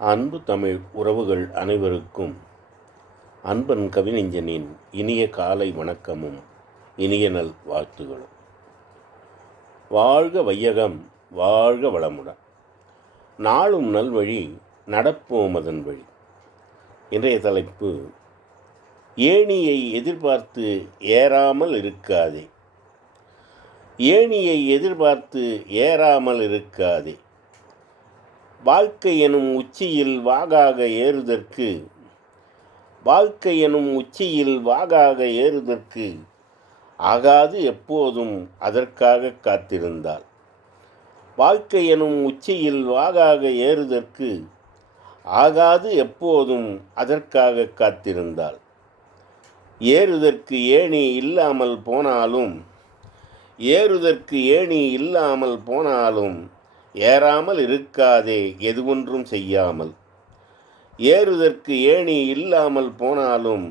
அன்பு தமிழ் உறவுகள் அனைவருக்கும் அன்பன் கவிஞனின் இனிய காலை வணக்கமும் இனிய நல் வாழ்த்துகளும். வாழ்க வையகம் வாழ்க வளமுடன். நாளும் நல்வழி நடப்போம் அதன் வழி. இன்றைய தலைப்பு ஏணியை எதிர்பார்த்து ஏறாமல் இருக்காதே. ஏணியை எதிர்பார்த்து ஏறாமல் இருக்காதே. வாழ்க்கை எனும் உச்சியில் வாகாக ஏறுதற்கு. வாழ்க்கை எனும் உச்சியில் வாகாக ஏறுதற்கு. ஆகாது எப்போதும் அதற்காக காத்திருந்தாள். வாழ்க்கை எனும் உச்சியில் வாகாக ஏறுதற்கு. ஆகாது எப்போதும் அதற்காக காத்திருந்தாள். ஏறுதற்கு ஏணி இல்லாமல் போனாலும் ஏறுதற்கு ஏணி இல்லாமல் போனாலும் ஏறாமல் இருக்காதே எதுவொன்றும் செய்யாமல். ஏறுதற்கு ஏணி இல்லாமல் போனாலும்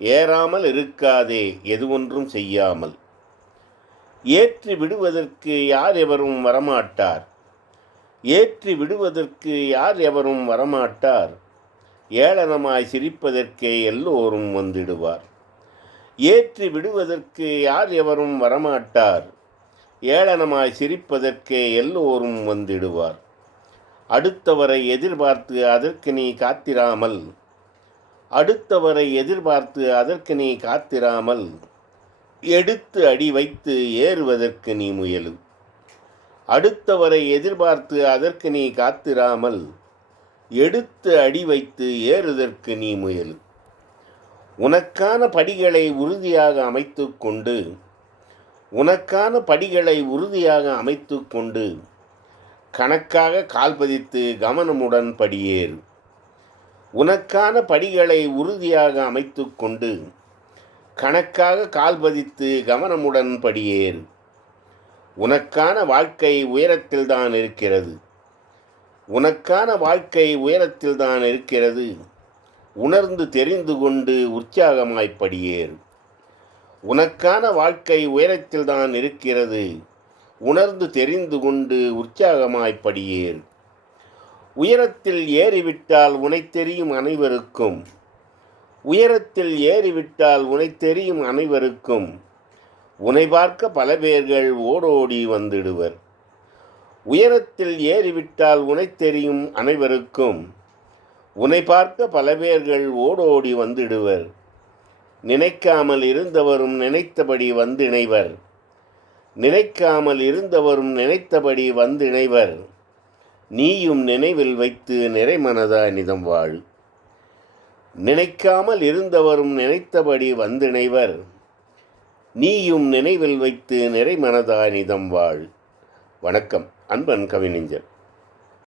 ஏறாமல் இருக்காதே எதுவொன்றும் செய்யாமல். ஏற்றி விடுவதற்கு யார் எவரும் வரமாட்டார்? ஏற்றி விடுவதற்கு யார் எவரும் வரமாட்டார்? ஏளனமாய் சிரிப்பதற்கே எல்லோரும் வந்திடுவார். ஏற்றி விடுவதற்கு யார் எவரும் வரமாட்டார்? ஏளனமாய் சிரிப்பதற்கே எல்லோரும் வந்திடுவார். அடுத்தவரை எதிர்பார்த்து அதற்கு நீ காத்திராமல் அடுத்தவரை எதிர்பார்த்து அதற்கு நீ காத்திராமல் எடுத்து அடி வைத்து ஏறுவதற்கு நீ முயலு. அடுத்தவரை எதிர்பார்த்து அதற்கு நீ காத்திராமல் எடுத்து அடி வைத்து ஏறுதற்கு நீ முயலு. உனக்கான படிகளை உறுதியாக அமைத்து கொண்டு உனக்கான படிகளை உறுதியாக அமைத்து கொண்டு கணக்காக கால்பதித்து கவனமுடன் படியேறு. உனக்கான படிகளை உறுதியாக அமைத்து கொண்டு கணக்காக கால்பதித்து கவனமுடன் படியேறு. உனக்கான வாழ்க்கை உயரத்தில்தான் இருக்கிறது. உனக்கான வாழ்க்கை உயரத்தில்தான் இருக்கிறது. உணர்ந்து தெரிந்து கொண்டு உற்சாகமாய் படியேறு. உனக்கான வாழ்க்கை உயரத்தில் தான் இருக்கிறது. உணர்ந்து தெரிந்து கொண்டு உற்சாகமாய் படியேறு உயரத்தில் ஏறிவிட்டால் உனை தெரியும் அனைவருக்கும். உயரத்தில் ஏறிவிட்டால் உனை தெரியும் அனைவருக்கும். உனை பார்க்க பல பேர்கள் ஓடோடி வந்துடுவர். உயரத்தில் ஏறிவிட்டால் உனை தெரியும் அனைவருக்கும். உனை பார்க்க பல பேர்கள் ஓடோடி வந்துடுவர். நினைக்காமல் இருந்தவரும் நினைத்தபடி வந்திணைவர் நினைக்காமல் இருந்தவரும் நினைத்தபடி வந்திணைவர் நீயும் நினைவில் வைத்து நிறைமனதாய் நிதம் வாழ். நினைக்காமல் இருந்தவரும் நினைத்தபடி வந்திணைவர் நீயும் நினைவில் வைத்து நிறைமனதாய் நிதம் வாழ். வணக்கம் அன்பன் கவிஞர்